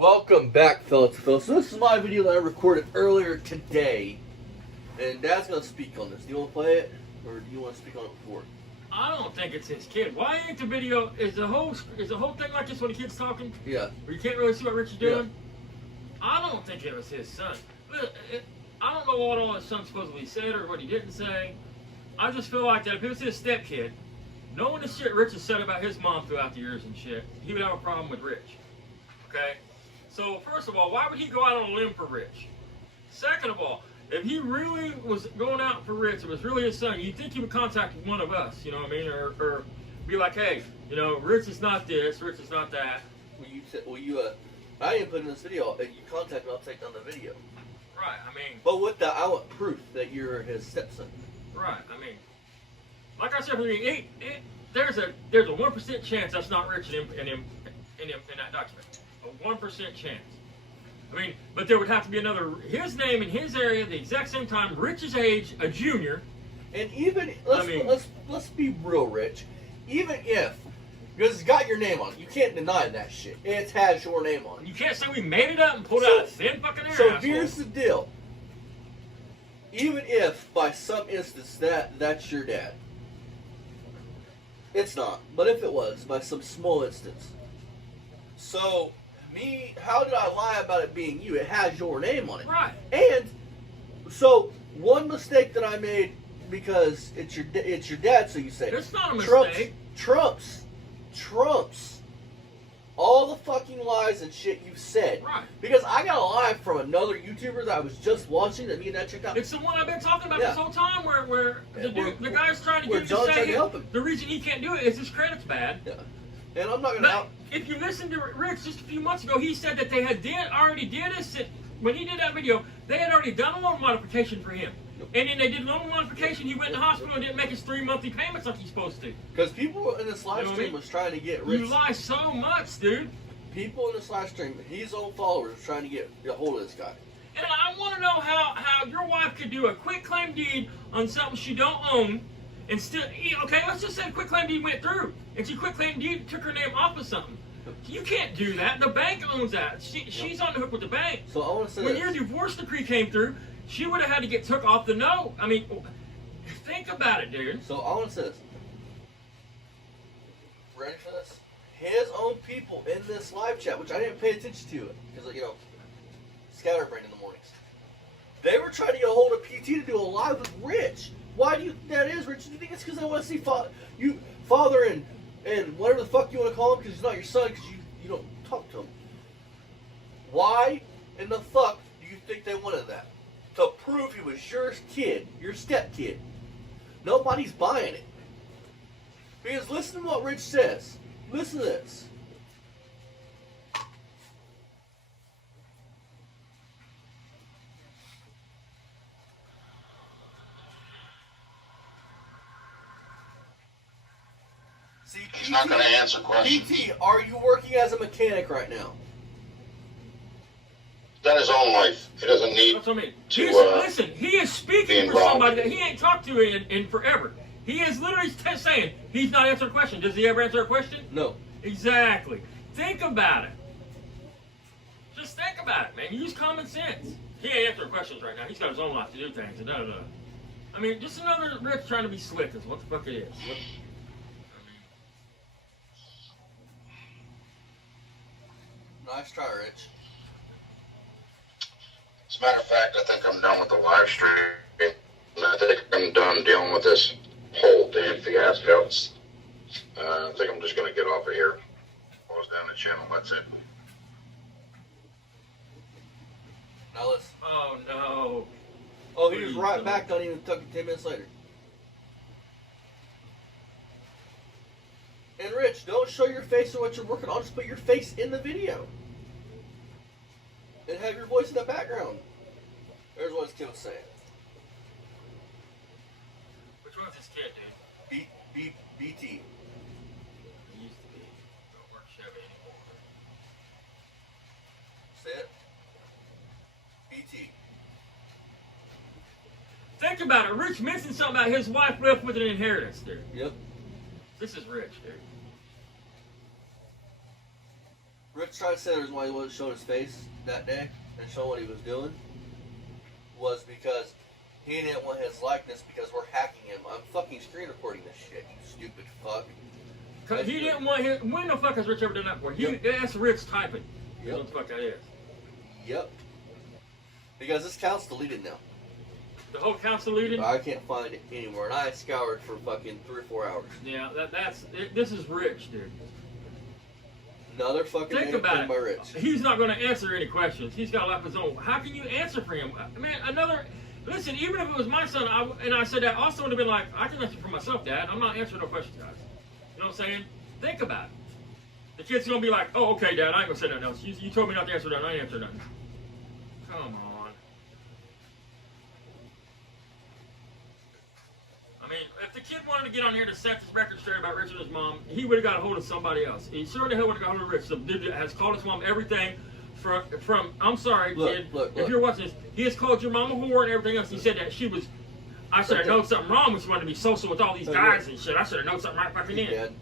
Welcome back, fellas. So this is my video that I recorded earlier today, and Dad's gonna speak on this. Do you want to play it, or do you want to speak on it before? I don't think it's his kid. Why ain't the video? Is the whole thing like this when the kid's talking? Yeah. Where you can't really see what Rich is doing? Yeah. I don't think it was his son. Look, I don't know what all his son supposedly said or what he didn't say. I just feel like that if it was his stepkid, knowing the shit Rich has said about his mom throughout the years and shit, he would have a problem with Rich. Okay? So, first of all, why would he go out on a limb for Rich? Second of all, if he really was going out for Rich, it was really his son, you'd think he would contact one of us, you know what I mean? Or be like, hey, you know, Rich is not this, Rich is not that. I didn't put in this video, and you contact me, I'll take down the video. Right, I mean. But with that, I want proof that you're his stepson. Right, I mean. Like I said, there's a 1% chance that's not Rich in that document. A 1% chance. I mean, but there would have to be another, his name in his area, the exact same time, Rich's age, a junior. And even, let's be real, Rich. Even if, because it's got your name on it, you can't deny that shit. It has your name on it. You can't say we made it up and pulled out a thin fucking air. So here's the deal. Even if, by some instance, that's your dad. It's not. But if it was, by some small instance. So, how did I lie about it being you? It has your name on it. Right. And so one mistake that I made, because it's your dad, so you say. It's not a mistake. Trumps all the fucking lies and shit you've said. Right. Because I got a lie from another YouTuber that I was just watching that me and Dad checked out. It's the one I've been talking about this whole time where the guy's trying to get John's to trying to say help him. The reason he can't do it is his credit's bad. Yeah. And I'm not gonna. If you listen to Rich just a few months ago, he said that they already did this. When he did that video, they had already done a loan modification for him. And then they did loan modification. He went to the hospital and didn't make his 3 monthly payments like he's supposed to. Because people in this live stream was trying to get Rich. You lie so much, dude. People in this live stream, his own followers, were trying to get a hold of this guy. And I want to know how your wife could do a quick claim deed on something she don't own, and still, okay, let's just say a quick claim deed went through, and she quick claim deed took her name off of something. You can't do that. The bank owns that. She's on the hook with the bank. So I want to say when your divorce decree came through, she would have had to get took off the note. I mean, think about it, dude. So I want to say this. Ready for this? His own people in this live chat, which I didn't pay attention to it, because, you know, scatterbrain in the mornings. They were trying to get a hold of PT to do a live with Rich. Why do you think that is, Rich? Do you think it's because they want to see father and whatever the fuck you want to call him, because he's not your son, because you don't talk to him? Why in the fuck do you think they wanted that? To prove he was your kid, your stepkid. Nobody's buying it. Because listen to what Rich says. Listen to this. See, he's not going to answer questions. PT, are you working as a mechanic right now? He's done his own life. He doesn't need That's what I mean. to. Listen, he is speaking for somebody that he ain't talked to in forever. He is literally saying he's not answering a question. Does he ever answer a question? No. Exactly. Think about it. Just think about it, man. Use common sense. He ain't answering questions right now. He's got his own life to do things. And I mean, just another Rich trying to be slick is what the fuck it is. Nice try, Rich. As a matter of fact, I think I'm done with the live stream. I think I'm done dealing with this whole damn fiasco. I think I'm just going to get off of here. Close down the channel. That's it. Now listen. Oh, no. Oh, he was right back. Don't even took it 10 minutes later. And Rich, don't show your face or what you're working on. Just put your face in the video. And have your voice in the background. There's what his kid was saying. Which one's his kid, dude? BT. He used to be. Don't work Chevy anymore. Say it. BT. Think about it. Rich mentioned something about his wife left with an inheritance, dude. Yep. This is Rich, dude. Rich Rich tried to say the reason why he wasn't showing his face that day and showing what he was doing was because he didn't want his likeness because we're hacking him. I'm fucking screen recording this shit, you stupid fuck. Cause he didn't want his. When the fuck has Rich ever done that before? That's Rich typing. Yep. What the fuck that is? Yep. Because this account's deleted now. The whole account's deleted? I can't find it anymore, and I scoured for fucking 3 or 4 hours. Yeah, this is Rich, dude. Another fucking think about it. by Rich. He's not going to answer any questions. He's got a life of his own. How can you answer for him? Man, listen, even if it was my son, and I said that, also would have been like, I can answer for myself, Dad. I'm not answering no questions, guys. You know what I'm saying? Think about it. The kid's going to be like, oh, okay, Dad, I ain't going to say nothing else. You told me not to answer that, I ain't answer nothing. Come on. I mean, if the kid wanted to get on here to set this record straight about Rich and his mom, he would have got a hold of somebody else. He sure the hell would have got a hold of Rich. The dude that has called his mom everything from I'm sorry, kid. Look. If you're watching this, he has called your mom a whore and everything else. He said that she was, I should have known something wrong when she wanted to be social with all these guys and shit. I should have known something right fucking in. Dad.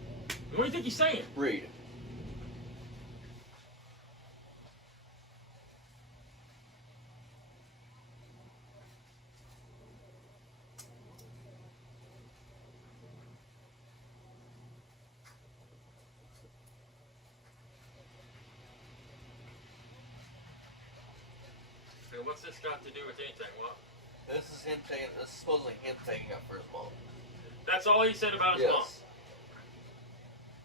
What do you think he's saying? Read. What's this got to do with anything? What? This is supposedly him taking up for his mom. That's all he said about his mom. Yes.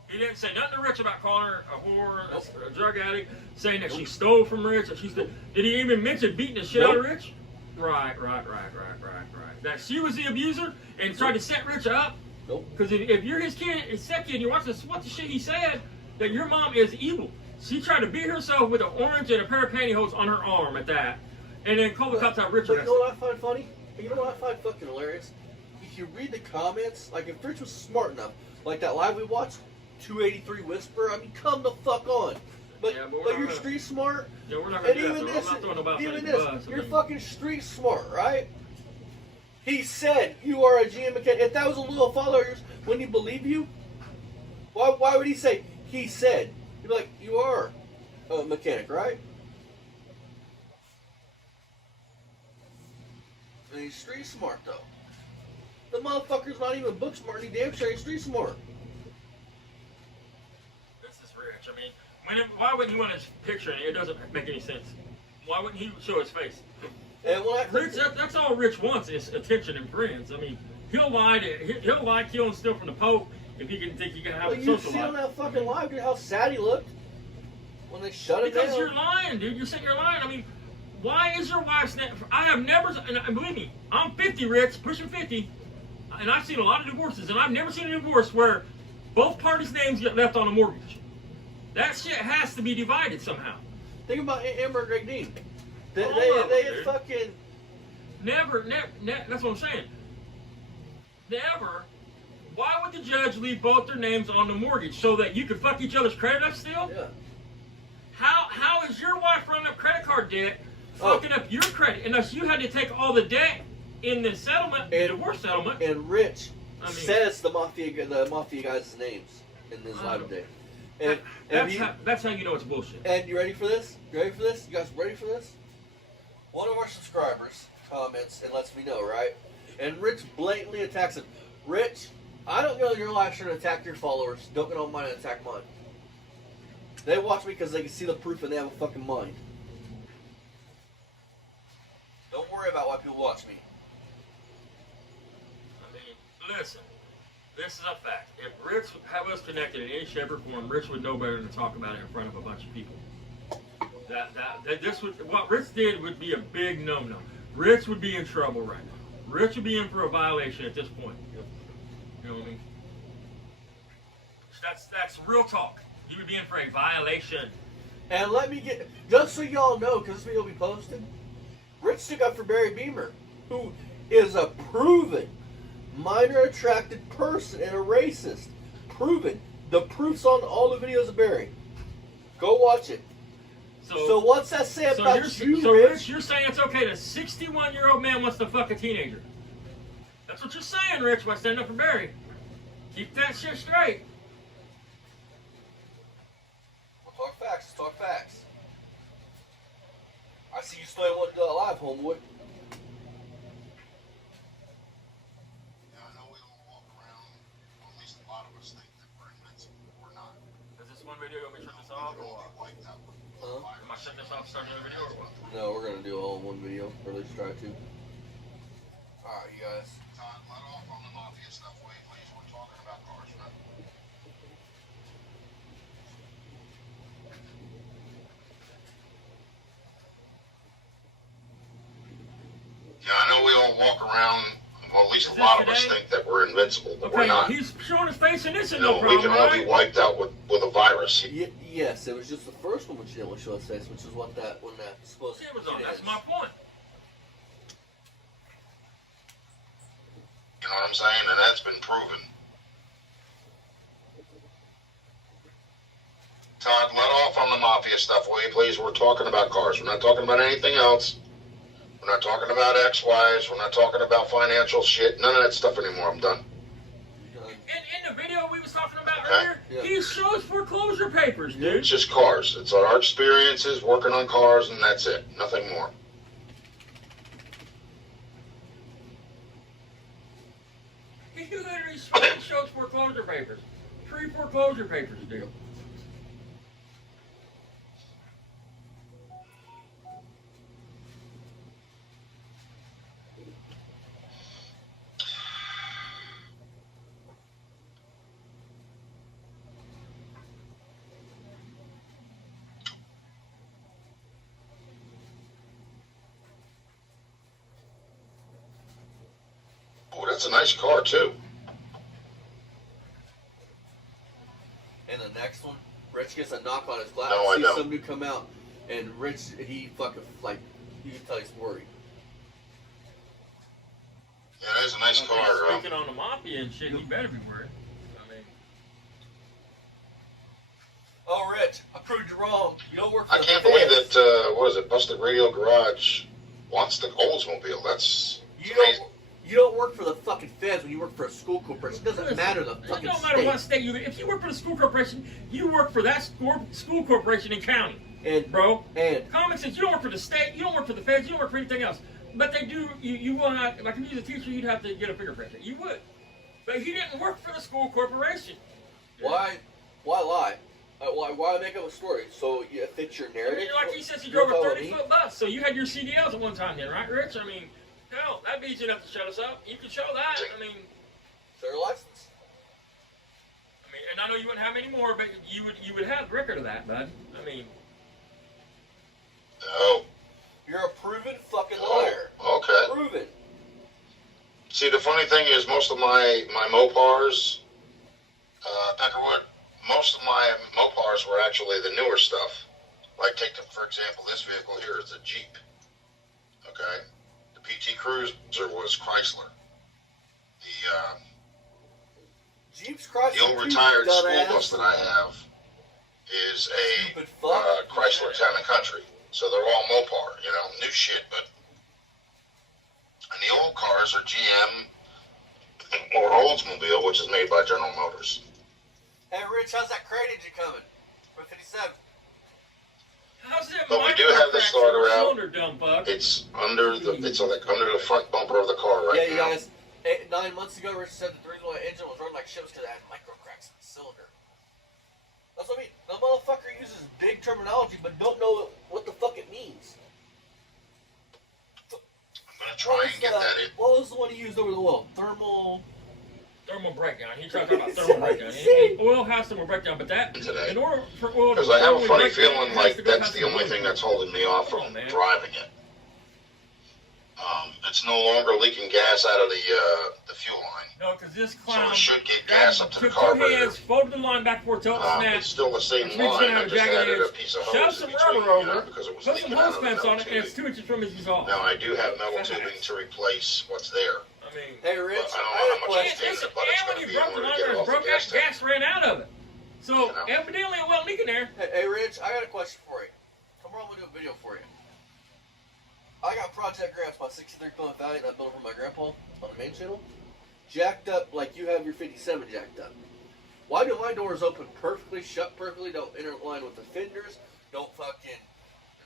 He didn't say nothing to Rich about calling her a whore, a drug addict, saying that she stole from Rich. Or did he even mention beating the shit out of Rich? Right. That she was the abuser and tried to set Rich up? Nope. Because if you're his kid, his step kid, and you watch this, what the shit he said, that your mom is evil. She tried to beat herself with an orange and a pair of pantyhose on her arm at that. And then called the cops out Rich. But you know what I find funny? You know what I find fucking hilarious? If you read the comments, like if Rich was smart enough, like that live we watched, 283 Whisper, I mean, come the fuck on. But you're street smart. Yeah, we're not and gonna even do this, that, even this, you're fucking street smart, right? He said you are a GM mechanic. If that was a little follower of yours, wouldn't he believe you? Why would he say, he said? He'd be like, you are a mechanic, right? And he's street smart, though. The motherfucker's not even book smart, and he damn sure he's street smart. This is Rich. I mean, why wouldn't he want his picture in it? It doesn't make any sense. Why wouldn't he show his face? And when I Rich, that's all Rich wants is attention and friends. I mean, he'll lie, kill, and steal from the Pope if he can think he can have a social life. You see on that fucking live, dude, how sad he looked when they shut it down. Because you're lying, dude. You're saying you're lying. I mean, why is your wife's name? I have never, and believe me, I'm 50, Rich, pushing 50, and I've seen a lot of divorces, and I've never seen a divorce where both parties' names get left on a mortgage. That shit has to be divided somehow. Think about Amber and Greg Dean. They dude. fucking... Never, that's what I'm saying. Never. Why would the judge leave both their names on the mortgage so that you could fuck each other's credit up still? Yeah. How is your wife running up credit card debt, fucking up your credit, unless you had to take all the debt in the settlement, the divorce settlement? And Rich says the mafia guys' names in this live day. And that's how you know it's bullshit. And you ready for this? You ready for this? You guys ready for this? One of our subscribers comments and lets me know, right? And Rich blatantly attacks him. Rich, I don't get on your live stream to attack your followers. Don't get on mine and attack mine. They watch me because they can see the proof and they have a fucking mind. Don't worry about why people watch me. I mean, listen. This is a fact. If Rich had us connected in any shape or form, Rich would know better than to talk about it in front of a bunch of people. What Rich did would be a big no-no. Rich would be in trouble right now. Rich would be in for a violation at this point. You know what I mean? That's real talk. He would be in for a violation. And let me get, just so y'all know, because this video will be posted, Rich stood up for Barry Beamer, who is a proven minor attracted person and a racist. Proven. The proof's on all the videos of Barry. Go watch it. So what's that say about you, Rich? You're saying it's okay that a 61-year-old man wants to fuck a teenager. That's what you're saying, Rich, by standing up for Barry. Keep that shit straight. Talk facts. Let's talk facts. I see you still want to do that live, homeboy. Yeah, I know we all walk around, or at least a lot of us think that we're invincible. We're not. Is this one video going to be shut this off? We Or can what? all be wiped out with Huh? Am I shutting this off, starting another video, or what? No, we're gonna do it all in one video, or at least try to. Alright, you guys. Todd, let off on the mafia stuff, will you please? We're talking about cars, man. Yeah, I know we all walk around, well, at least Is a lot this of us today? think that we're invincible, but we're Okay, not. he's showing his face and this is You know, no we problem, can all be right? wiped out with a virus. Yes, it was just the first one which didn't want to show us face, which is what that when that supposed It was on. That's my point. You know what I'm saying? And that's been proven. Todd, let off on the mafia stuff, will you please? We're talking about cars. We're not talking about anything else. We're not talking about ex-wives. We're not talking about financial shit. None of that stuff anymore. I'm done. In the video we was talking about Okay. earlier, Yeah. he shows foreclosure papers, dude. It's just cars. It's our experiences working on cars, and that's it. Nothing more. He literally shows foreclosure papers. 3 foreclosure papers, dude. Oh, that's a nice car, too. And the next one, Rich gets a knock on his glass. No, I sees don't. some dude come out, and Rich, he fucking, like, you can tell he's worried. Yeah, that is a nice car. Speaking on the mafia and shit, he better be worried. I mean, Oh, Rich, I proved you wrong. You don't work for I the can't feds. believe that, what is it, Busted Radio Garage wants the Oldsmobile. That's amazing. You don't work for the fucking feds when you work for a school corporation. It doesn't matter the it fucking don't matter state. what state you live. If you work for the school corporation, you work for that school corporation and county, And bro. and Common sense. You don't work for the state. You don't work for the feds. You don't work for anything else. But they do. You will not. Like if you was a teacher, you'd have to get a fingerprint. You would. But he didn't work for the school corporation. why lie? Why make up a story so it fits your I narrative? mean, like he says, he You drove a follow me? 30-foot bus, so you had your CDLs at one time, then, right, Rich? I mean, hell, that'd be easy enough to shut us up. You can show that. I mean, Their license. and I know you wouldn't have any more, but you would have record of that, bud. I mean, Oh, You're a proven fucking liar. okay. Proven. See, the funny thing is, most of my Mopars, Peckerwood, most of my Mopars were actually the newer stuff. Like, take, for example, this vehicle here is a Jeep. Okay? The PT Cruiser was Chrysler. Jeep's Chrysler. The old too, retired school dumbass. bus that I have is a Stupid fuck. Chrysler Town and Country. So they're all Mopar, you know, new shit, but. And the old cars are GM or Oldsmobile, which is made by General Motors. Hey, Rich, how's that crate engine coming? For 57. how's that But we do have the starter out. cylinder dump up? It's under the under the front bumper of the car right Yeah, you now. guys. 9 months ago, Rich said the reason why the engine was running like shit was because it had micro cracks in the cylinder. That's what I mean. The motherfucker uses big terminology but don't know what the fuck it means. I'm gonna try and get that in. What was the one he used over the wall? Thermal breakdown. He tried to talk about thermal breakdown. See? Oil has thermal breakdown, but that Today. in order for oil to Because I have a thermally funny break down, feeling it has like to go that's past the only oil. thing that's holding me off Come from on, man. driving it. It's no longer leaking gas out of the fuel line. No, because this So clown it should get gas up to the took two carburetor. hands, folded the line back for it till it It's snapped. still the same It's reaching line. out I a just jagged added a edge, piece of shove hose some in between, rubber over you know, it, because it was put some leaking out hose of the fence metal on it, and it's tubing. 2 inches from his exhaust. Now I do have metal tubing to replace what's there. I mean, Hey, Rich, But I don't know I had a how much it's question. taken, but it's and when going he to be broke in the order to line get it there, off the broke gas out, tank. gas ran out of it. So You know. evidently it wasn't leaking there. Hey, Rich, I got a question for you. Come on, we'll do a video for you. I got Project Gramps, my 63 Plymouth Valiant that I built for my grandpa on the main channel. Jacked up like you have your 57 jacked up. Why do my doors open perfectly, shut perfectly, don't interline with the fenders, don't fucking,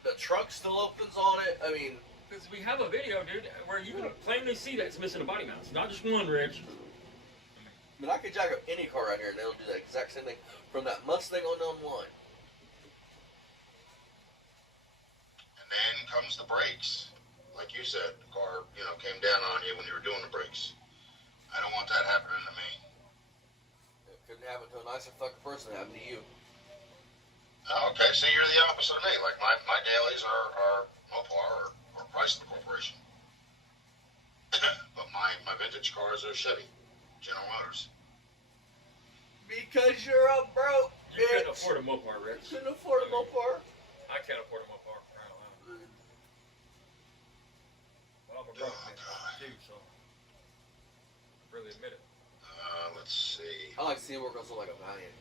the trunk still opens on it? I mean, Because we have a video, dude, where you can plainly see that it's missing a body mount. It's not just one, Rich. I mean, I could jack up any car right here and they'll do that exact same thing from that Mustang on down the line. And then comes the brakes. Like you said, the car, came down on you when you were doing the brakes. I don't want that happening to me. It couldn't happen to a nicer fucking person, it happened to you. Okay, so you're the opposite of me. Like my dailies are Mopar or Chrysler Corporation. But my vintage cars are Chevy, General Motors. Because you're a broke You bitch. couldn't afford a Mopar, Rich. You couldn't afford a Mopar. I can't afford a Mopar. I don't know. Well, I'm a broke man, too, so I really admit it. Let's see. I like to see it work on something like a Valiant.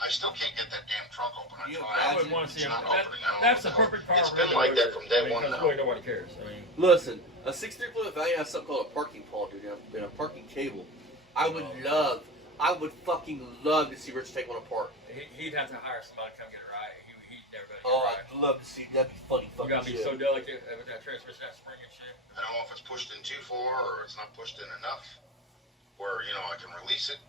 I still can't get that damn trunk open. I You tried. I would want to see It's it. not opening. I don't That's know the what perfect hell. car. It's for been me, like Rich. that from day one Because now. really nobody cares. I mean, Listen, a 63 Plymouth Valiant has something called a parking pole, dude, and a parking cable. I would fucking love to see Rich take one apart. he'd have to hire somebody to come get it right. He'd never got it Oh, right. I'd love to see. That'd be funny You fucking gotta be shit. so delicate with that transmission, that spring and shit. I don't know if it's pushed in too far or it's not pushed in enough where, I can release it.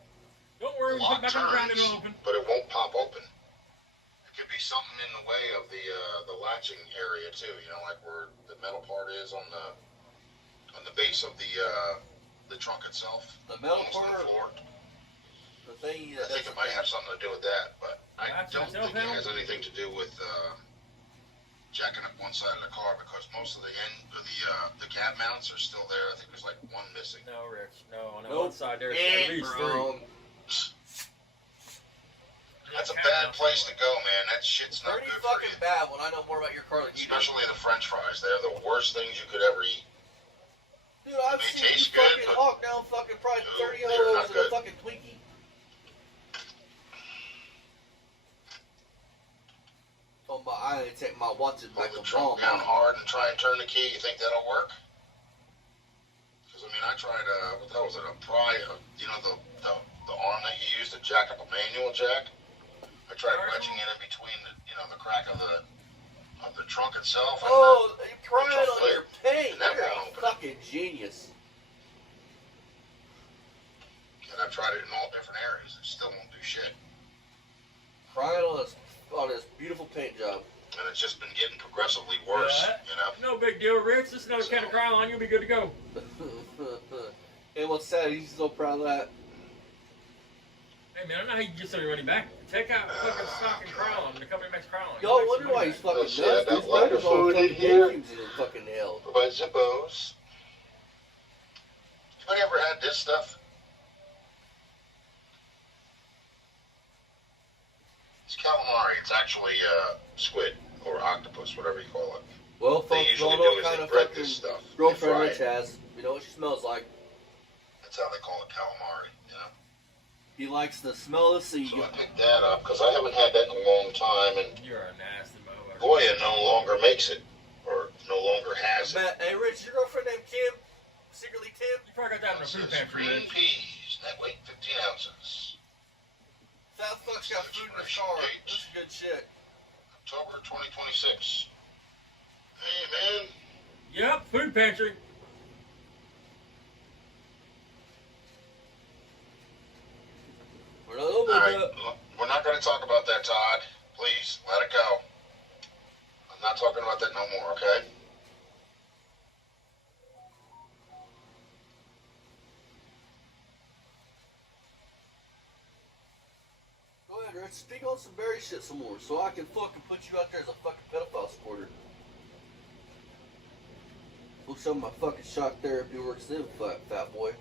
Don't worry, we put Lock it back on the ground and turns, it'll open. but it won't pop open. It could be something in the way of the latching area too, like where the metal part is on the base of the trunk itself. The metal almost on part, the floor. the thing I think it might have something to do with that, but I That's don't itself, think it Al? has anything to do with jacking up one side of the car because most of the end of the cab mounts are still there. I think there's like one missing. No, Rich. No, on Nope. one side there's at least bro. three. That's a bad place to go, man. That shit's not Pretty good for you. fucking bad when I know more about your car than you do. Especially the French fries. They're the worst things you could ever eat. Dude, I've They seen you taste good, fucking but- hawk down fucking probably No, 30 they're hours not in a good. fucking Twinkie. Talking about I didn't take my watches Pull back the to trunk bomb down out. hard and try and turn the key. You think that'll work? Because, I tried, what the hell was it? A pry, the arm that you use to jack up a manual jack? I tried wedging it in between the crack of the trunk itself. And Oh, you're crying It's a on your paint. That You're won't a open. fucking genius. and I've tried it in all different areas. It still won't do shit. Crying on this beautiful paint job. And it's just been getting progressively worse, No big deal, Rich. This is another can of Krylon. You'll be good to go. And what's sad, he's so proud of that. Hey, man, I don't know how you can get some money back. Take out fucking stock and Krylon. The company makes Krylon. Y'all wonder why he's fucking Let's nuts. see, I got These lighter fuckers all fluid in fucking here. vacuums in his fucking hell. By Zippos. Anybody ever had this stuff? It's calamari. It's actually squid or octopus, whatever you call it. Well, They folks, usually y'all know do what is kind they of bread fucking this stuff. girlfriend They Rich fry it. has. You know what she smells like. That's how they call it calamari, He likes the smell of the sea. So I picked that up because I haven't had that in a long time, and You're a nasty motherfucker. Goya no longer makes it, or no longer has it. Matt, hey, Rich, your girlfriend named Kim? Secretly Tim? You probably got that in It the food says pantry, green Rich. peas, net weight 15 ounces. That fuck's got food in the car. This is good shit. October 2026. Hey, man. Yep, food pantry. We're not over All right, that. look, we're not going to talk about that, Todd. Please, let it go. I'm not talking about that no more, okay? Go ahead, Rich. Speak on some berry shit some more so I can fucking put you out there as a fucking pedophile supporter. We'll show my fucking shock therapy works in, fat boy.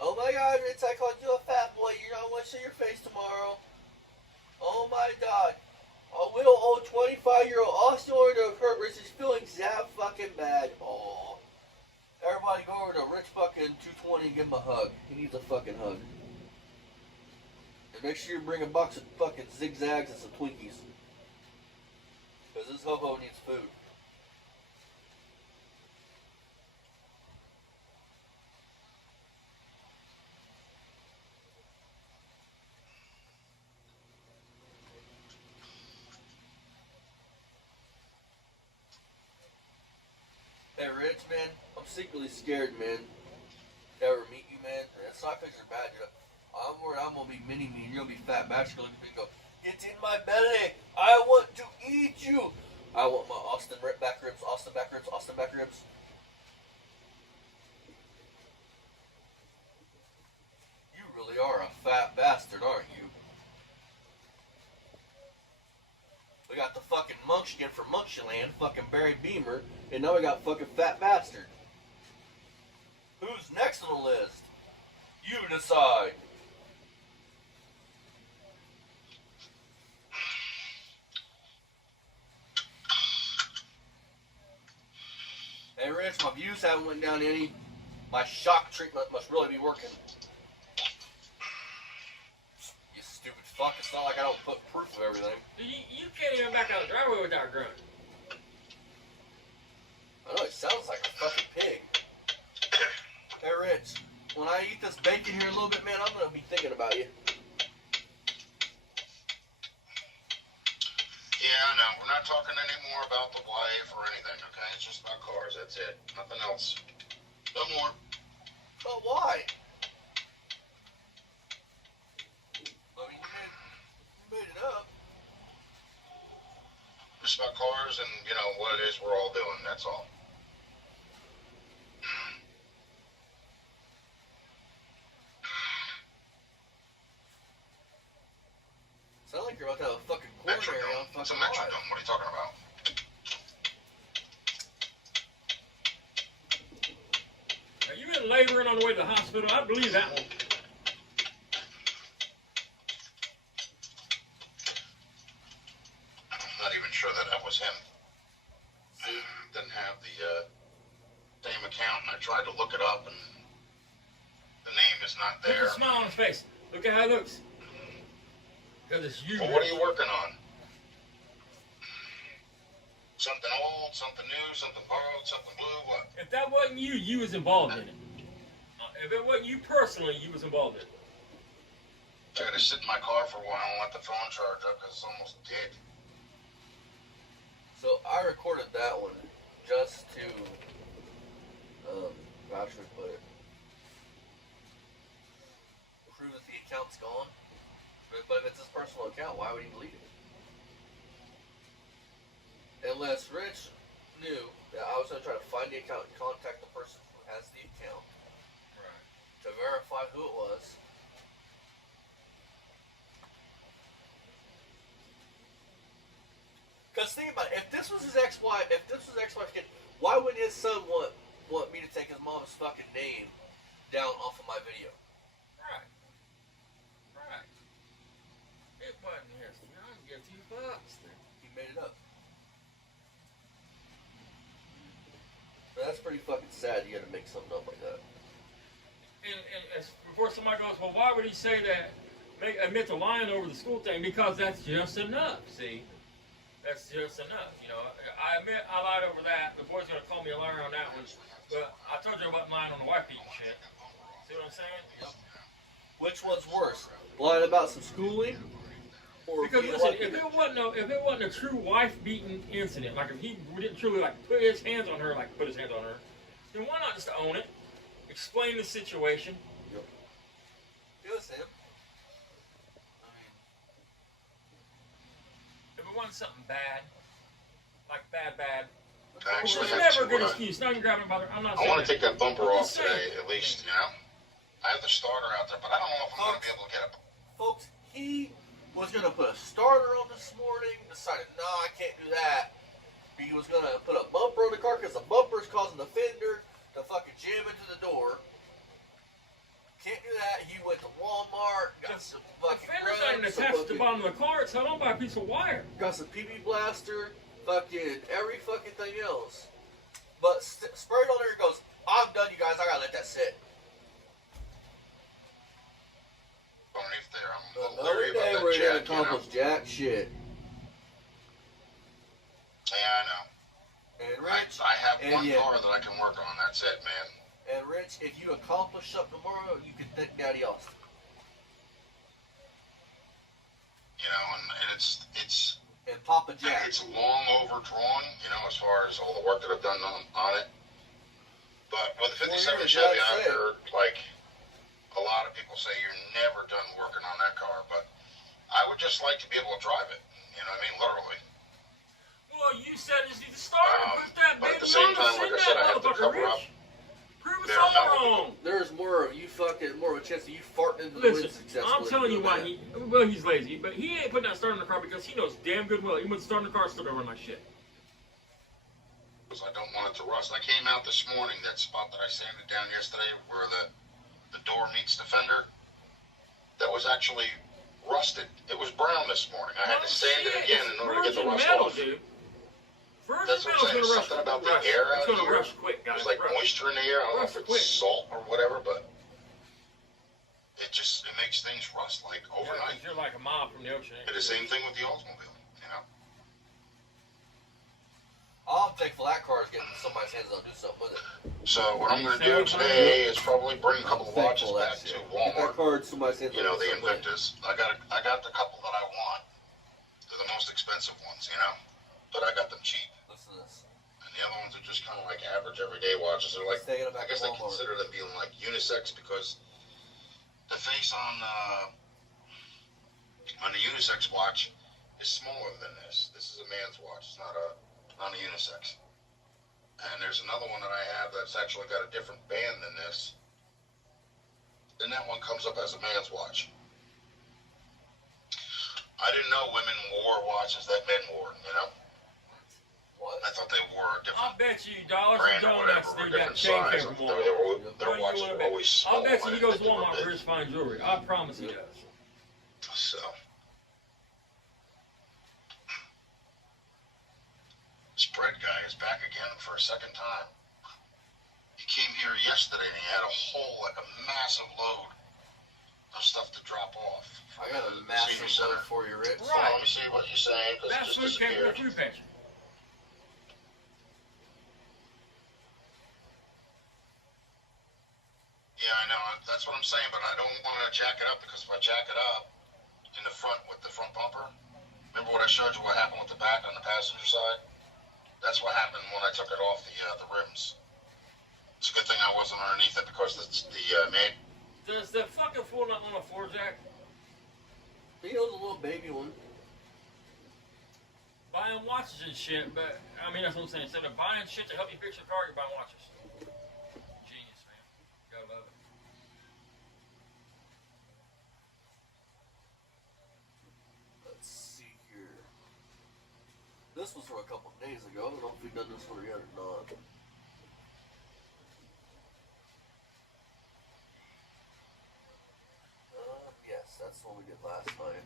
Oh my god, Rich, I called you a fat boy. You're not going to show your face tomorrow. Oh my god. A little old 25-year-old Austin order to hurt Rich's feelings that fucking bad. Oh. Everybody go over to Rich fucking 220 and give him a hug. He needs a fucking hug. And make sure you bring a box of fucking zigzags and some Twinkies. Because this ho-ho needs food. Hey, Rich, man, I'm secretly scared, man. To ever meet you, man. And it's not because you're bad, dude. I'm worried I'm gonna be mini me and you're gonna be fat bastard. You're gonna go, it's in my belly. I want to eat you. I want my Austin back ribs, Austin back ribs, Austin back ribs. You really are a fat bastard, aren't you? We got the fucking munchkin from Munchland, fucking Barry Beamer, and now we got fucking fat bastard. Who's next on the list? You decide. Hey Rich, my views haven't went down any. My shock treatment must really be working. You stupid fuck, it's not like I don't put proof of everything. You can't even back out the driveway without grunting. I know, it sounds like a fucking pig. Hey Rich, when I eat this bacon here in a little bit, man, I'm gonna be thinking about you. Yeah, no, we're not talking anymore about the wife or anything, okay? It's just about cars, that's it. Nothing else. No more. But why? I mean, you made it up. Just about cars and, you know, what it is we're all doing, that's all. Sound like you're about to have a fucking coronary on It's a fucking metronome. live. What are you talking about? Are you in labor and on the way to the hospital? I believe that one. I'm not even sure that was him. Didn't have the same account, and I tried to look it up, and the name is not Put there. a smile on his face. Look at how it looks. Because it's you. Well, what are you working on? Something old, something new, something borrowed, something blue, what? If that wasn't you, you was involved in it. If it wasn't you personally, you was involved in it. I gotta sit in my car for a while and let the phone charge up because it's almost dead. So I recorded that one just to, how should I put it? Prove that the account's gone. But if it's his personal account, why would he delete it? Unless Rich knew that I was going to try to find the account and contact the person who has the account to verify who it was. Because think about it, if this was his ex-wife, kid, why would his son want me to take his mom's fucking name down off of my video? Right. Right. It wasn't his. I don't give $2 then. He made it up. But that's pretty fucking sad. You got to make something up like that. And as before somebody goes, well, why would he say that? Admit to lying over the school thing because that's just enough. See, that's just enough. You know, I admit I lied over that. The boy's gonna call me a liar on that one. But I told you about lying on the wife beating shit. See what I'm saying? Yep. Which one's worse, lying about some schooling, or Because being listen, like if it wasn't a true wife beating incident, like if he didn't truly like put his hands on her, then why not just own it? Explain the situation. Yep. It was him. I mean, If it wasn't something bad, like bad, I actually there's have never a good to, excuse. Not even grabbing by the. I'm not I saying want to that. take that bumper I'm off just saying. today, at least, you know? I have the starter out there, but I don't know if I'm going to be able to get it. folks, he was going to put a starter on this morning, decided, no, I can't do that. He was going to put a bumper on the car because the bumper's causing the fender to fucking jam into the door. Can't do that. He went to Walmart, got some The fucking fender's not even grips, some attached to the fucking- bottom of the car. It's held on by a piece of wire. got some PB blaster, fucking every fucking thing else. But sprayed on there and goes, I'm done, you guys. I gotta let that sit. Underneath there, I'm a little Another leery day about where that you didn't jack, you know? accomplish jack shit. Yeah, I know. And Rich, I have and one yeah. car that I can work on. That's it, man. And Rich, if you accomplish something tomorrow, you can thank Daddy Austin. You know, and it's And Papa Jack. it's long overdrawn. You know, as far as all the work that I've done on it. But with a 57 years, Chevy, I'd I say. heard, like, a lot of people say you're never done working on that car, but I would just like to be able to drive it. You know what I mean? Literally. Well, you said just need to start and put that But at baby the same on time, and like I send said, that I have to motherfucker, cover up Rich. Prove us their all metal. wrong. There's more of more of a chance of you farting into the wind Listen, successfully. I'm telling you than why that. he's lazy, but he ain't putting that starter in the car because he knows damn good well, even with starting the car, still gonna run like shit. I don't want it to rust. I came out this morning, that spot that I sanded down yesterday where the door meets the fender, that was actually rusted. It was brown this morning. I had to sand it again in order to get the rust metal, off. dude. Virgin That's what I'm saying. metal's Something about the rush. air It's out gonna here. rush quick, guys. There's like rush. moisture in the air. I don't know if Rush it's quick. salt or whatever, but it makes things rust like Yeah, overnight. 'cause you're like a mile from the ocean. And the same thing with the Oldsmobile, you know. I'm thankful that car is getting in somebody's hands. They'll do something with it. So what I'm going to do today is probably bring a couple of watches Thankful back that to shit. Get Walmart. that car in somebody's hands. You know, the they'll do something with it. Invictus. I got the couple that I want. They're the most expensive ones, you know. But I got them cheap. Listen to this. And the other ones are just kind of like average everyday watches. They're like, Let's take it I back guess to they Walmart. consider them being like unisex because the face on the unisex watch is smaller than this. This is a man's watch. It's not a unisex. And there's another one that I have that's actually got a different band than this. And that one comes up as a man's watch. I didn't know women wore watches that men wore, you know? What? I thought they wore a I'll different bet you dollars and brand or donuts whatever, or dude got different chain size. came from Walmart. Their watches were always small. I'll bet you I he didn't goes think they were Walmart for big. his fine jewelry. I promise he does. So, this bread guy is back again for a second time. He came here yesterday and he had a whole, like a massive load of stuff to drop off. I got a Senior massive center. load for you, Rich. So let me see what you're saying, because it That just food came from the disappeared. food pantry. Yeah, I know. That's what I'm saying, but I don't want to jack it up, because if I jack it up in the front with the front bumper, remember what I showed you what happened with the back on the passenger side? That's what happened when I took it off the rims. It's a good thing I wasn't underneath it, because the main. Does that fucking fool not want a floor jack? He owns a little baby one. Buying watches and shit, but I mean that's what I'm saying. Instead of buying shit to help you fix your car, you're buying watches. Genius, man. Gotta love it. Let's see here. This was from a couple of days ago. I don't know if we've done this one yet or not. Yes, that's the one we did last night.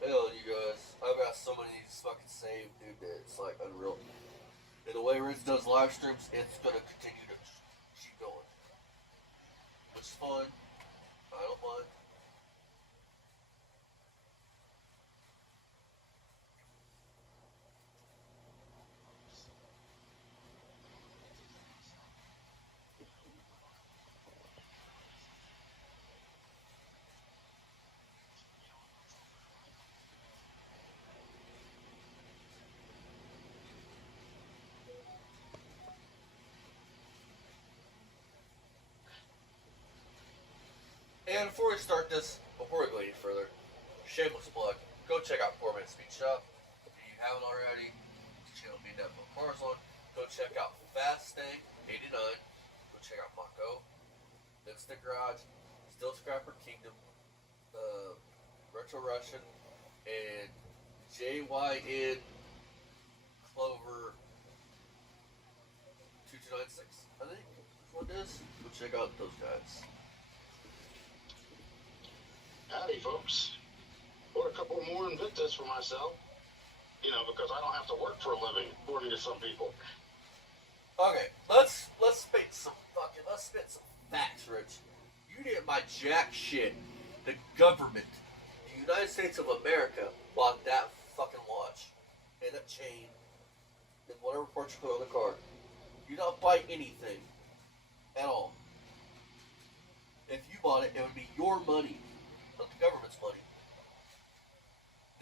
Hell, you guys. I've got so many of these fucking saved, dude, that it's like unreal. And the way Rich does live streams, it's gonna continue to keep going. Which is fun. I don't mind. And before we start this, before we go any further, shameless plug, go check out 4 Minute Speed Shop. If you haven't already, the channel being down for cars on. Go check out Fastang 89. Go check out Mako, Lipstick Garage, Still Scrapper Kingdom, Retro Russian, and JYN Clover 2296, I think. Which one it is? Go check out those guys. Howdy, folks. Bought a couple more Invictus for myself. You know, because I don't have to work for a living, according to some people. Okay, let's spit some facts, Rich. You didn't buy jack shit. The government, the United States of America, bought that fucking watch and that chain and whatever parts you put on the car. You don't buy anything at all. If you bought it, it would be your money, not the government's money.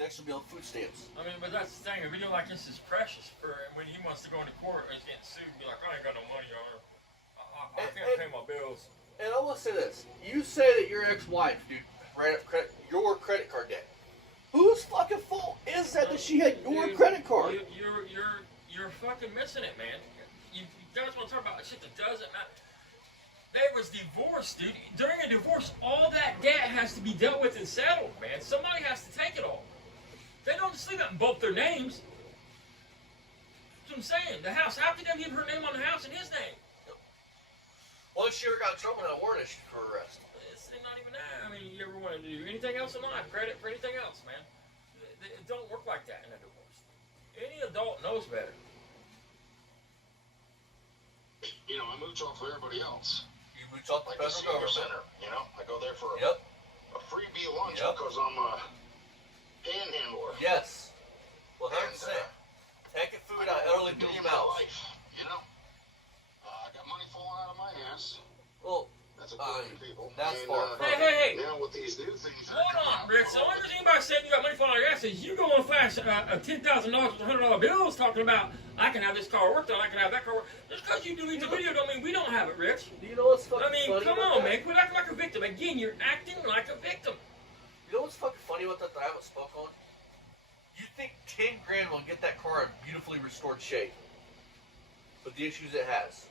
Next will be on food stamps. I mean, but that's the thing. A video like this is precious for when he wants to go into court and he's getting sued and be like, I ain't got no money on her. I can't pay my bills. And I want to say this. You say that your ex-wife, dude, ran up your credit card debt. Whose fucking fault is that she had your credit card? You're fucking missing it, man. You guys want to talk about shit that doesn't matter. They was divorced, dude. During a divorce, all that debt has to be dealt with and settled, man. Somebody has to take it all. They don't just leave out in both their names. That's what I'm saying. The house, how could they leave her name on the house and his name? Well, she ever got in trouble and a warrant issued for arrest. It's not even that. I mean, you ever want to do anything else in life? Credit for anything else, man. It don't work like that in a divorce. Any adult knows better. You know, I mooch off of everybody else. You mooch off the like the federal senior government. center, you know? I go there for Yep. a freebie lunch Yep. because I'm a panhandler. Yes. Well, And, 100%. Taking food out of elderly people's mouths. Life, you know? I got money falling out of my ass. Well, That's according to people. that's And, far. Hey. Now with these new things. Hold on, Rich. The only reason anybody said you got money falling out of your ass is you go and flash $10,000 with $100 bills talking about, I can have this car worked on, I can have that car worked. Just because you delete the video don't mean we don't have it, Rich. Do you know what's fucking I mean, funny come about on, that? man. Quit acting like a victim. Again, you're acting like a victim. You know what's fucking funny about that I haven't spoke on? You think 10 grand will get that car in beautifully restored shape, but the issues it has.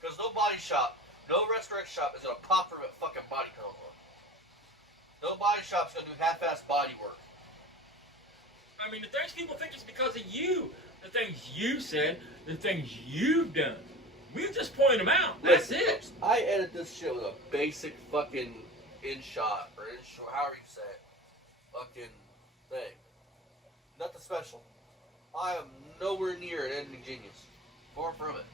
Because no body shop, no restoration shop is gonna pop for a fucking body color. No body shop's gonna do half-ass body work. I mean, the things people think is because of you. The things you said, the things you've done. We just point them out. That's it. I edit this shit with a basic fucking in-shot, or in-shot, however you say it. Fucking thing. Nothing special. I am nowhere near an editing genius. Far from it.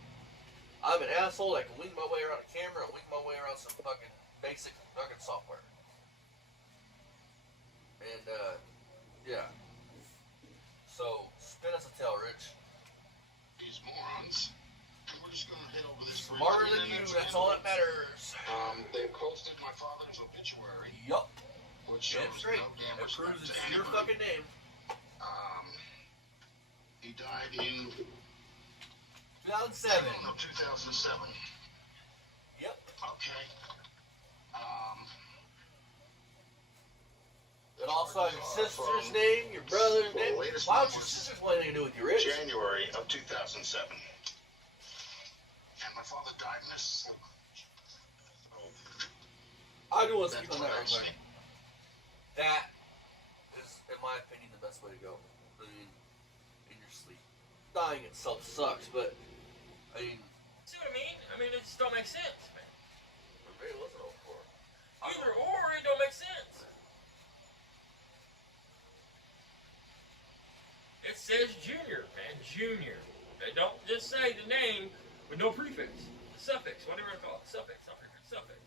I'm an asshole that can wing my way around a camera and wing my way around some fucking basic fucking software. And, yeah. So, spin us a tail, Rich. These morons. And we're just going to head over this bridge. Smarter than you, that's all that matters. They posted my father's obituary, Yup. which Damn shows straight. no damn It respect proves to it's your anybody. fucking name. He died in 2007. 2007. Yep. Okay. And also have your sister's name, your brother's Well, name. the latest Why one would your was sister's want anything to do with you, Rich? January of 2007. And my father died in this. I do want to That's speak on what that I'm real quick. saying. That is, in my opinion, the best way to go. I mean, in your sleep. Dying itself sucks, but, I mean, See what I mean? I mean, it just don't make sense, man. it really wasn't all for. Either or, it don't make sense. It says junior, man, junior. They don't just say the name with no prefix. The suffix, whatever you call it. Suffix, not prefix, suffix.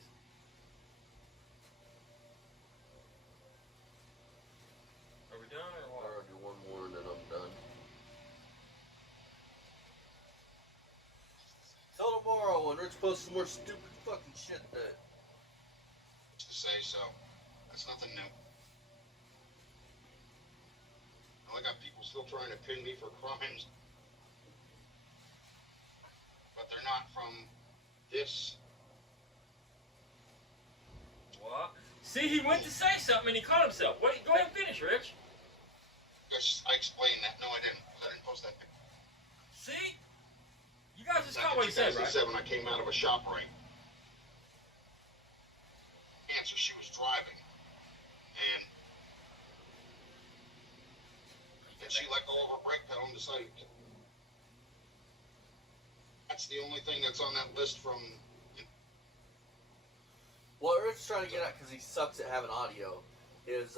Are we done or what? I'll do one more and then I'm done. Till tomorrow when Rich posts some more stupid fucking shit that. To say so. That's nothing new. I got people still trying to pin me for crimes. But they're not from this. What? See, he went to say something and he caught himself. What? Go ahead and finish, Rich. I explained that. No, I didn't. I didn't post that. See? You guys just Back caught in what he said, right? 2007, I came out of a shop right. Answer, she was driving. And she let go of her brake pedal and decided to. That's the only thing that's on that list from. What Rick's trying to get at, because he sucks at having audio, is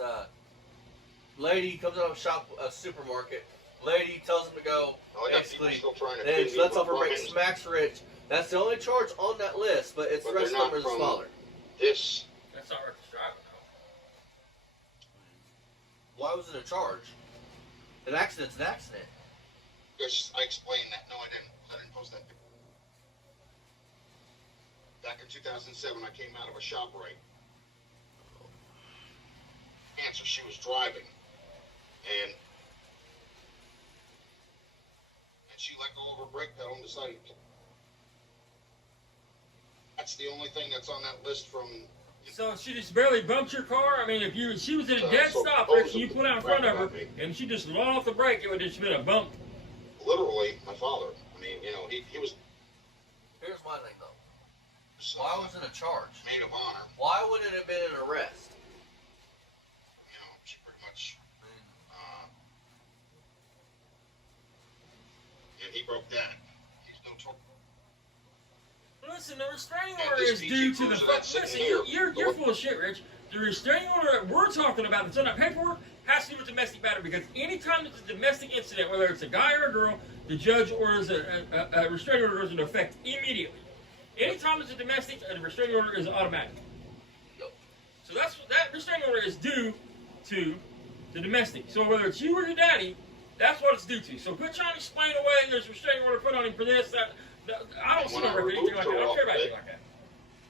lady comes out of a supermarket. Lady tells him to go. Well, I got people Basically, still trying to then pin she me lets for off her brake, crimes, smacks Rich. That's the only charge on that list, but it's but the rest they're of them not are the from smaller. this. That's not reckless driving, though. Why was it a charge? An accident's an accident. Because I explained that. No, I didn't. I didn't post that. Back in 2007, I came out of a shop right. Answer, she was driving. and she let go of her brake pedal and decided. That's the only thing that's on that list from. So she just barely bumped your car? I mean, if she was at a dead stop, Rich, and you put out in front of her, and she just let off the brake, it would have just been a bump. Literally, my father. I mean, he was. Here's my thing, though. Why was it a charge? Maid of honor. Why would it have been an arrest? She pretty much. And he broke that. He's no talk. Listen, the restraining order is due to the fact. Listen, you're full of shit, Rich. The restraining order that we're talking about that's on that paperwork has to do with domestic battery, because anytime it's a domestic incident, whether it's a guy or a girl, the judge orders a restraining order goes into effect immediately. Anytime it's a domestic, a restraining order is automatic. So that restraining order is due to the domestic. So whether it's you or your daddy, that's what it's due to. So quit trying to explain away there's a restraining order put on him for this, that. I don't see no record anything like that. I don't care about anything like that.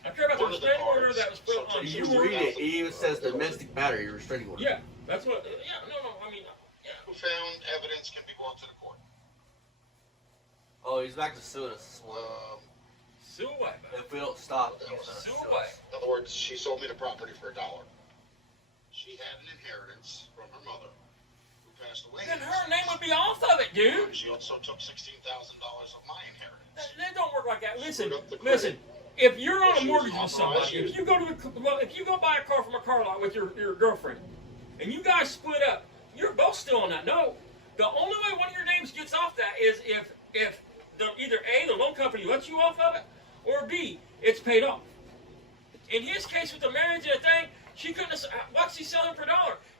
I care about the restraining order that was put on you. You Read it. It even says domestic battery restraining order. Yeah, that's what. Yeah, no. I mean, yeah. Who found evidence can be brought to the court. Oh, he's back to suing us. Sue away, man. If we don't stop, he's gonna Sue sue away. us. In other words, she sold me the property for $1. She had an inheritance from her mother, who passed away. Then her name would be off of it, dude. She also took $16,000 of my inheritance. That don't work like that. Listen. If you're on a mortgage with somebody, if you go buy a car from a car lot with your girlfriend, and you guys split up, you're both still on that note. The only way one of your names gets off that is if either A, the loan company lets you off of it, or B, it's paid off. In his case with the marriage and the thing, she couldn't have, what's he selling for $1?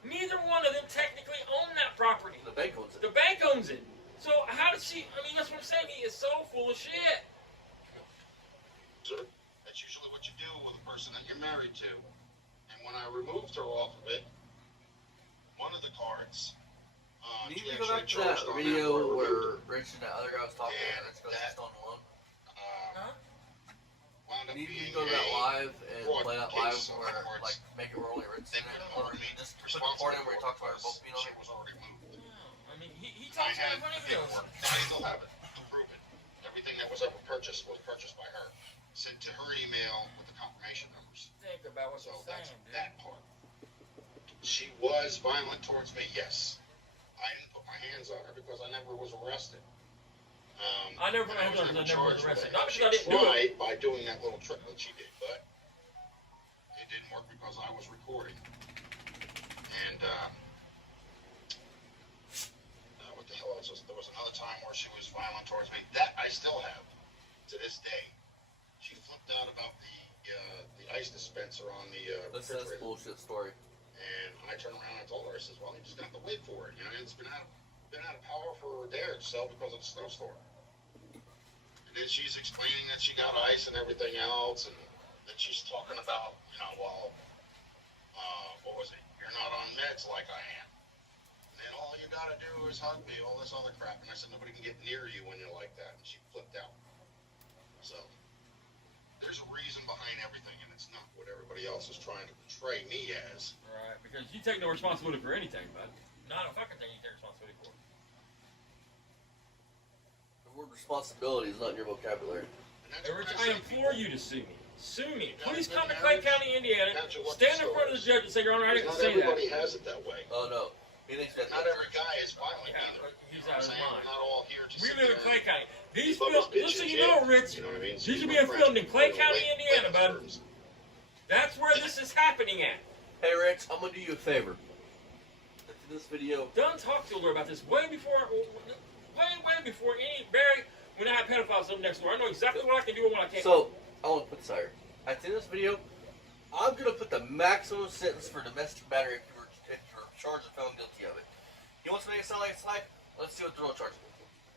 Neither one of them technically own that property. The bank owns it. The bank owns it. So how did she, I mean, that's what I'm saying, he is so full of shit. That's usually what you do with a person that you're married to. And when I removed her off of it, one of the cards, you need to go back to that video where Rich and that other guy was talking and it's going to stone alone. You need to go to that live and play that live where, like, make it where only Rich in it. Or just put the part in where he talks about her both being on it. Was already moved. I mean, he talks about everybody else. I still have it to prove it. Everything that was ever purchased was purchased by her. Sent to her email with the confirmation numbers. Think about what So you're that's saying, dude. that part. She was violent towards me, yes. I didn't put my hands on her because I never was arrested. I never put my hands on her because I never was arrested. Not She because I didn't do it. tried by doing that little trick that she did, but it didn't work because I was recording. And what the hell else? There was another time where she was violent towards me. That I still have to this day. She flipped out about the ice dispenser on the Listen to this refrigerator. bullshit story. And I turned around and I told her, I said, well, you're just going to have to wait for it. You know, it's been out of power for Dare to sell because of the snowstorm. And then she's explaining that she got ice and everything else. And then she's talking about, well, what was it? You're not on meds like I am. And then all you got to do is hug me, all this other crap. And I said, nobody can get near you when you're like that. And she flipped out. So there's a reason behind everything, and it's not what everybody else is trying to portray me as. Right, because you take no responsibility for anything, bud. Not a fucking thing you take responsibility for. The word responsibility is not in your vocabulary. Hey, Rich, I implore you to sue me. Sue me. Please come to Clay County, Indiana. Stand in front of the judge and say, Your Honor, I didn't say that. Not everybody has it that way. Oh, no. He thinks that Not every guy is violent Yeah, either. he's You know out of what I'm his saying? mind. We're not all here to We sit live in there Clay County. These keep up films, his just so bitch you in know, jail. Rich, You know what I mean? So these you are go being friends filmed in with Clay the County, late- Indiana, late bud. terms. That's where this is happening at. Hey, Rich, I'm going to do you a favor. After this video, Done talked to her about this way before any Barry, when I had pedophiles up next door. I know exactly what I can do and what I can't. so I want to put this out here. At the end of this video, I'm going to put the maximum sentence for domestic battery if you're charged and found guilty of it. He wants to make it sound like it's life? Let's see what the real charge is.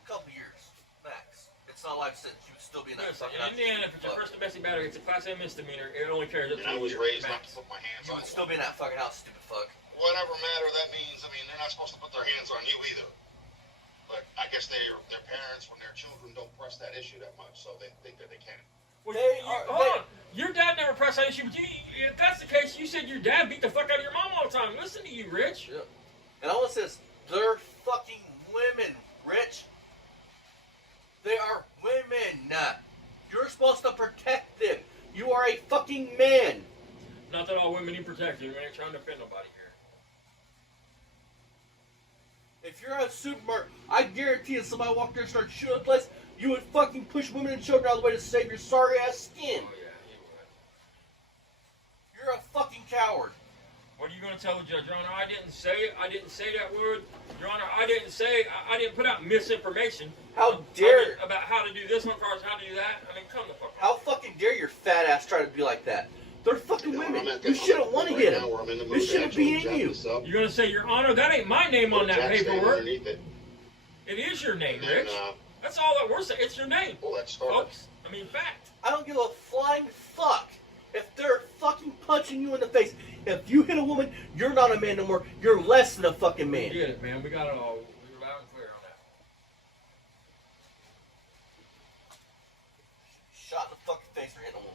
A couple years, max. It's not a life sentence. You would still be in that Yes, fucking in house. Indiana, if it's your first domestic battery, it's a Class A misdemeanor. It only carries up And I to a was year. raised not max. to put my hands You on would still be in that fucking house, stupid fuck. whatever matter that means. I mean, they're not supposed to put their hands on you either. But I guess their parents, when their children, don't press that issue that much, so they think that they can. Well, They hold on. Your dad never pressed that issue, but if that's the case, you said your dad beat the fuck out of your mom all the time. Listen to you, Rich. Yeah. And I want to say this. They're fucking women, Rich. They are women. You're supposed to protect them. You are a fucking man. Not that all women need protection. We ain't trying to offend nobody here. If you're at a supermarket, I guarantee if somebody walked there and started shooting the place, you would fucking push women and children out of the way to save your sorry ass skin. Oh yeah, you would. You're a fucking coward. What are you going to tell the judge, Your Honor? I didn't say it. I didn't say that word. Your Honor, I didn't say. I didn't put out misinformation. How dare about how to do this one, as how to do that. I mean, come the fuck on. How fucking dare your fat ass try to be like that? They're fucking women. You shouldn't want to get them. This shouldn't be in you. You're going to say, Your Honor, that ain't my name on that paperwork. It is your name, Rich. That's all that we're saying. It's your name. Well, that's folks. I mean, fact. I don't give a flying fuck if they're fucking punching you in the face. If you hit a woman, you're not a man no more. You're less than a fucking man. We get it, man. We got it all. We were loud and clear on that. Shot in the fucking face for hitting a woman.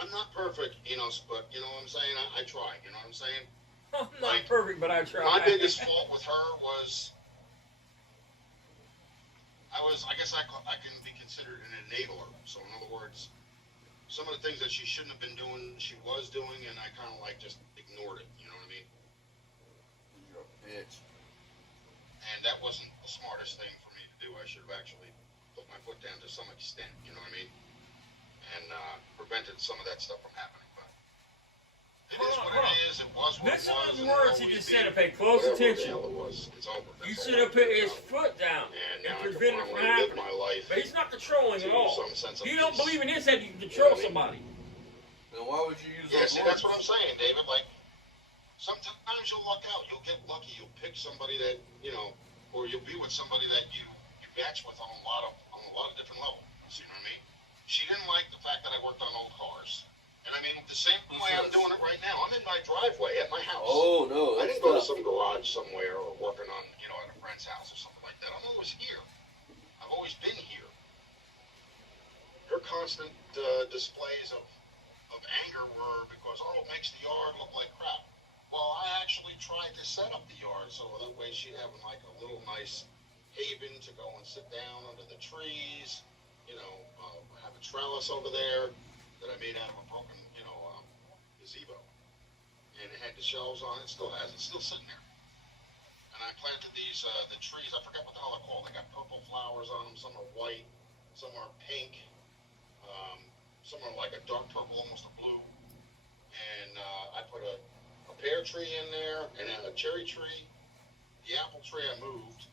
I'm not perfect, Enos, but you know what I'm saying? I try, you know what I'm saying? I'm not perfect, but I try. My biggest fault with her was, I guess I can be considered an enabler. So in other words, some of the things that she shouldn't have been doing, she was doing, and I kind of like just ignored it, you know what I mean? You're a bitch. And that wasn't the smartest thing for me to do. I should have actually put my foot down to some extent, you know what I mean? And prevented some of that stuff from happening. But it is what it is. It was what it was. Listen to the words he just said and pay close attention. It was. It's over. You should have put his foot down and prevented it from happening. But he's not controlling at all. You don't believe in his head you can control somebody. Then why would you use Yeah, those see, words? that's what I'm saying, David. Like, sometimes you'll luck out. You'll get lucky. You'll pick somebody that, you know, or you'll be with somebody that you match with on a lot of different levels. You know what I mean? She didn't like the fact that I worked on old cars. And I mean, the same way I'm doing it right now. I'm in my driveway at my house. Oh, no. I didn't go to some garage somewhere or working on, you know, at a friend's house or something like that. I'm always here. I've always been here. Her constant displays of anger were because, oh, it makes the yard look like crap. Well, I actually tried to set up the yard so that way she'd have like a little nice haven to go and sit down under the trees. You know, have a trellis over there that I made out of a broken, you know, gazebo. And it had the shelves on it, still has it, still sitting there. And I planted these, the trees, I forgot what the hell they're called. They got purple flowers on them, some are white, some are pink, some are like a dark purple, almost a blue. And I put a pear tree in there, and then a cherry tree. The apple tree I moved.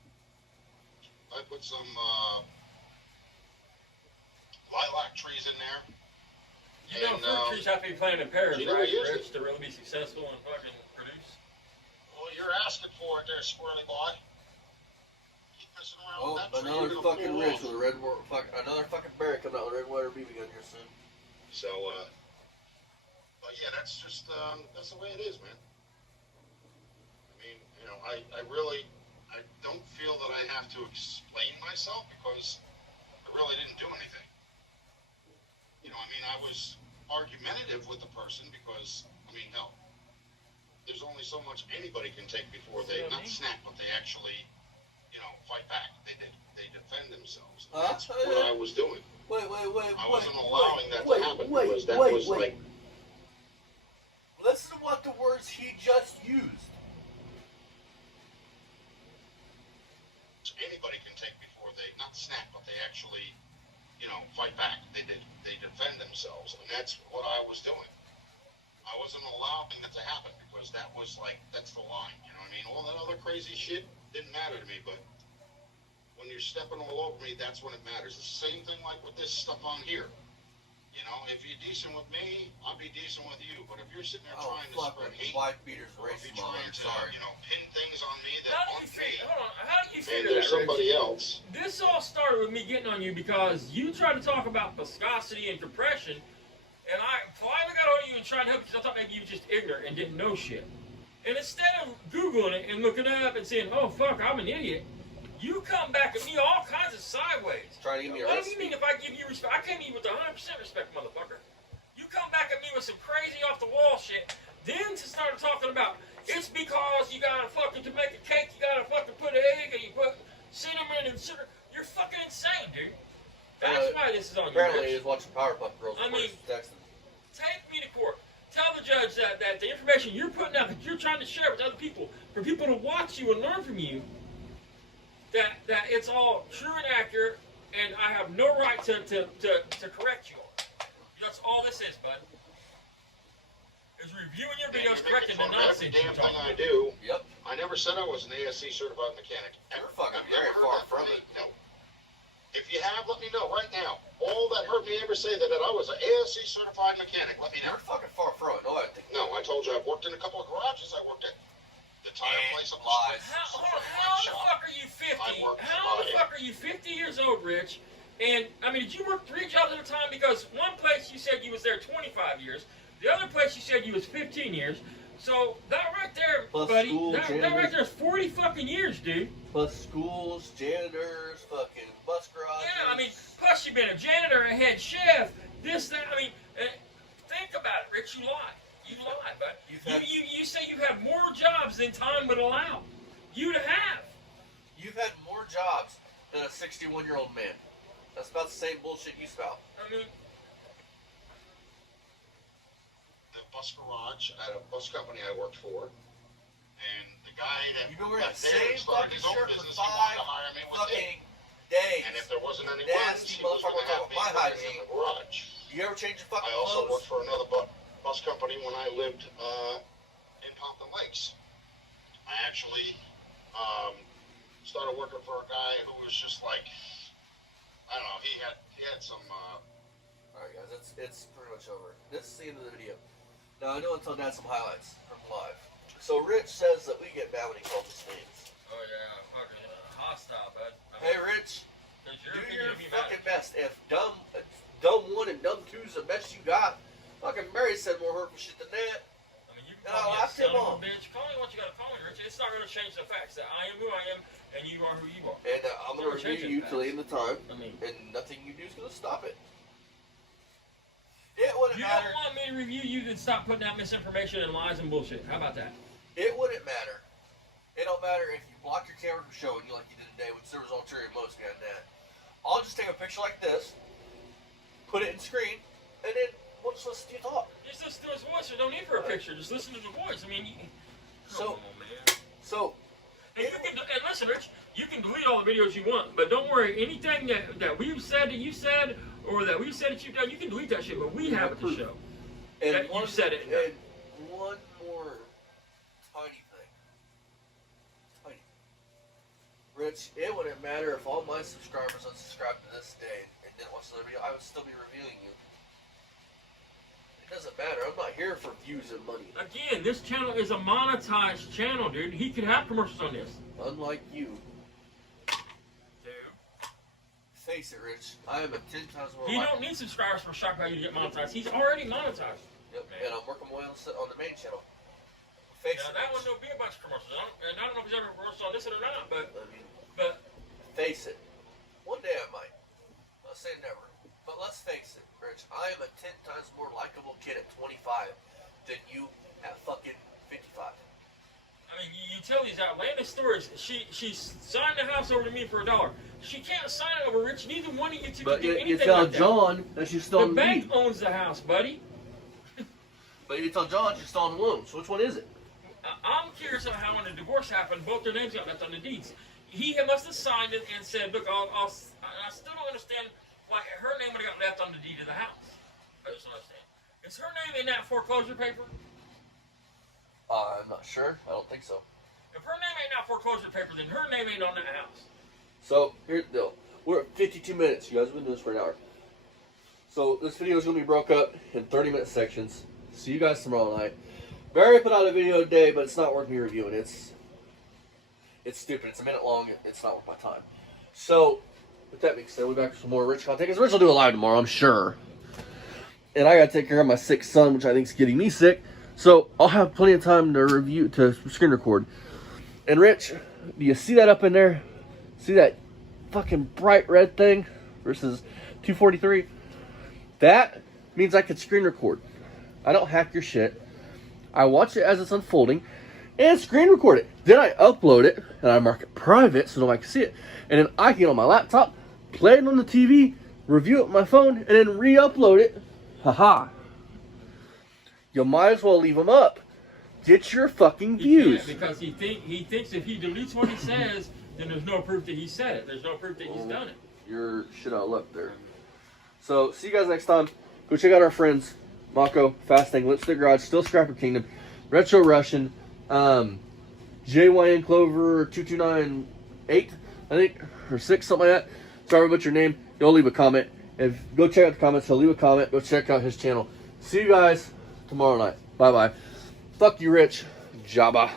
I put some, lilac trees in there. You know, fruit trees have to be planted in pairs, right, Rich, to really be successful and fucking produce? Well, you're asking for it there, squirrely boy. Keep messing around with that tree, another you're fucking gonna Rich with a another fucking bear coming out with a red water BB gun here soon. So, but yeah, that's just, that's the way it is, man. I mean, you know, I don't feel that I have to explain myself because I really didn't do anything. You know, I mean, I was argumentative with the person because, I mean, hell, there's only so much anybody can take before they, not snap, but they actually, you know, fight back. They defend themselves. That's what I was doing. Wait. I wasn't allowing that to happen because that was like... Listen to what the words he just used. Anybody can take before they, not snap, but they actually, you know, fight back. They defend themselves, and that's what I was doing. I wasn't allowing that to happen because that was like, that's the line, you know what I mean? All that other crazy shit didn't matter to me, but when you're stepping all over me, that's when it matters. It's the same thing like with this stuff on here. You know, if you're decent with me, I'll be decent with you. But if you're sitting there trying to spread hate, wife beaters or if racing, you're trying to, you know, pin things on me that How do aren't you me, figure? Hold on. How do you and figure there's that, somebody Rich? else. This all started with me getting on you because you tried to talk about viscosity and compression, and I finally got on you and tried to help you because I thought maybe you were just ignorant and didn't know shit. And instead of Googling it and looking it up and saying, oh, fuck, I'm an idiot, You come back at me all kinds of sideways. Trying to give me a What do recipe. you mean if I give you respect? I came to you with 100% respect, motherfucker. You come back at me with some crazy off the wall shit, then to start talking about it's because you gotta fucking to make a cake, you gotta fucking put an egg and you put cinnamon and sugar. You're fucking insane, dude. That's why this is on your Apparently, list. he's watching Powerpuff Girls. I mean, texting. Take me to court. Tell the judge that the information you're putting out, that you're trying to share with other people, for people to watch you and learn from you, that it's all true and accurate, and I have no right to correct you on. That's all this is, bud. Is reviewing your videos, correcting the nonsense you Damn talk thing I about. do. Yep. I never said I was an ASC certified mechanic. You're fucking I've very never far heard that from me. it. No. If you have, let me know right now. All that heard me ever say that I was an ASC certified mechanic, let me know. You're fucking far from it. No, I think. No, I told you I've worked in a couple of garages. I worked at the tire place on the lies. street. How the fuck are you 50? How the fuck are you 50 years old, Rich? And, I mean, did you work 3 jobs at a time? Because one place you said you was there 25 years. The other place you said you was 15 years. So, that right there, Plus buddy, school, that right janitors. there is 40 fucking years, dude. Plus schools, janitors, fucking bus garages. Yeah, I mean, plus you've been a janitor, a head chef, this, that. I mean, think about it, Rich. You lied. You lied, but you say you have more jobs than time would allow you to have. You've had more jobs than a 61-year-old man. That's about the same bullshit you spout. I mean, The bus garage at a bus company I worked for, and the guy that You've been wearing the got there same started fucking his own shirt for business, he wanted to 5 hire me with him. fucking days. And if there wasn't any Nasty ones, he was going to motherfucker have me with my working in hygiene. the garage. You ever change your fucking I also clothes? worked for another bus company when I lived in Pompton Lakes. I actually started working for a guy who was just like, I don't know, he had some. Alright guys, it's pretty much over. This is the end of the video. Now I know until now some highlights from live. So Rich says that we get mad when he calls us names. oh yeah, fucking hostile, bud. Hey Rich, Does do opinion your of me fucking matter? best. If dumb 1 and dumb 2 is the best you got, fucking Mary said more hurtful shit than that. I mean, you And can call I me a laughed son him of a off. bitch. Call me what you gotta call me, Rich. It's not gonna change the facts that I am who I am and you are who you are. And I'm gonna review you till the end of the time, I mean, and nothing you do is gonna stop it. It wouldn't you matter. don't want me to review you to stop putting out misinformation and lies and bullshit. How about that? It wouldn't matter. It don't matter if you block your camera from showing you like you did today, which there was ulterior motives behind that. I'll just take a picture like this, put it in screen, and then we'll just listen to you talk. Just listen to his voice. There's no need for a picture. Just listen to the voice. I mean, So- come on, man. So, And you can, and listen, Rich, you can delete all the videos you want, but don't worry. Anything that we've said that you said, or that we've said that you've done, you can delete that shit. But we have it to show. and That you said it. And one more tiny thing. Tiny. Rich, it wouldn't matter if all my subscribers unsubscribed to this day and didn't watch the video. I would still be reviewing you. It doesn't matter. I'm not here for views and money. Again, this channel is a monetized channel, dude. He could have commercials on this. Unlike you. Dude. Face it, Rich. I am a 10 times more He likable. don't need subscribers for Shock Value to get monetized. He's already monetized. Yep. Man. And I'm working my way on the main channel. Face Now, it. that one Rich. will be a bunch of commercials. I don't know if he's ever commercials on this or not, but I mean, face it. One day I might. I'll say never. But let's face it, Rich. I am a 10 times more likable kid at 25 than you at fucking 55. I mean, you tell these outlandish stories. She signed the house over to me for $1. She can't sign it over, Rich. Neither one of you two But can do you anything tell like that. John that she's still The on the bank deed. owns the house, buddy. But you tell John she's still on the loan. So which one is it? I'm curious about how when the divorce happened, both their names got left on the deeds. He must have signed it and said, "Look, I still don't understand why her name would have got left on the deed of the house." I just don't understand. Is her name in that foreclosure paper? I'm not sure. I don't think so. If her name ain't in that foreclosure paper, then her name ain't on that house. So here's the deal. We're at 52 minutes. You guys have been doing this for an hour. So this video is going to be broke up in 30-minute sections. See you guys tomorrow night. Barry put out a video today, but it's not worth me reviewing. It's stupid. It's a minute long. It's not worth my time. So with that being said, we'll be back with some more Rich content. Because Rich will do a live tomorrow, I'm sure. And I got to take care of my sick son, which I think is getting me sick. So I'll have plenty of time to screen record. And Rich, do you see that up in there? See that fucking bright red thing versus 243? That means I could screen record. I don't hack your shit. I watch it as it's unfolding and screen record it. Then I upload it and I mark it private so nobody can see it. And then I can get on my laptop, play it on the TV, review it on my phone, and then re-upload it. Haha. You might as well leave them up. Get your fucking views. Because he thinks if he deletes what he says, then there's no proof that he said it. There's no proof that he's done it. You're shit out of luck there. So, see you guys next time. Go check out our friends, Mako, Fasting, Lipstick Garage, Still Scrapper Kingdom, Retro Russian, JYN Clover 2298, I think, or 6, something like that. Sorry about your name. You'll leave a comment. Go check out the comments. He'll leave a comment. Go check out his channel. See you guys tomorrow night. Bye-bye. Fuck you, Rich. Jabba.